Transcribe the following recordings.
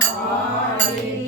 Hare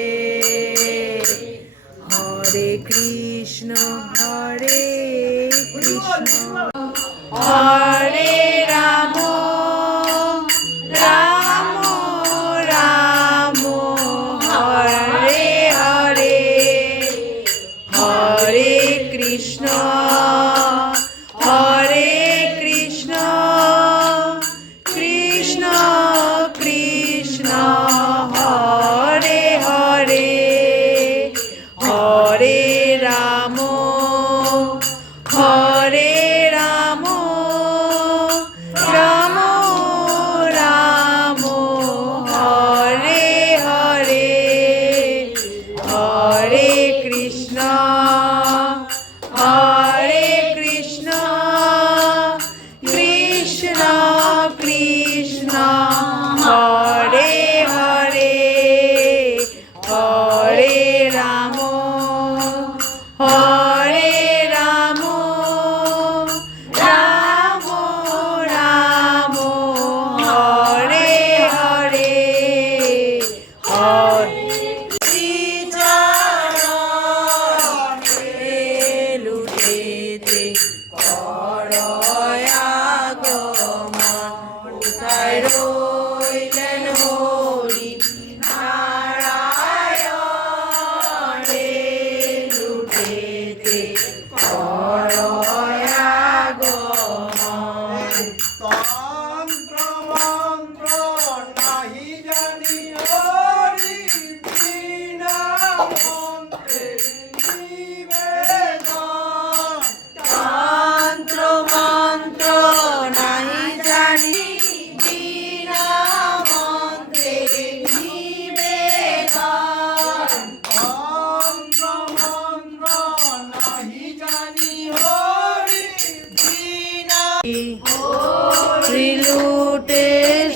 ত্রিলুটে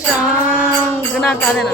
সাং না কাঁদে না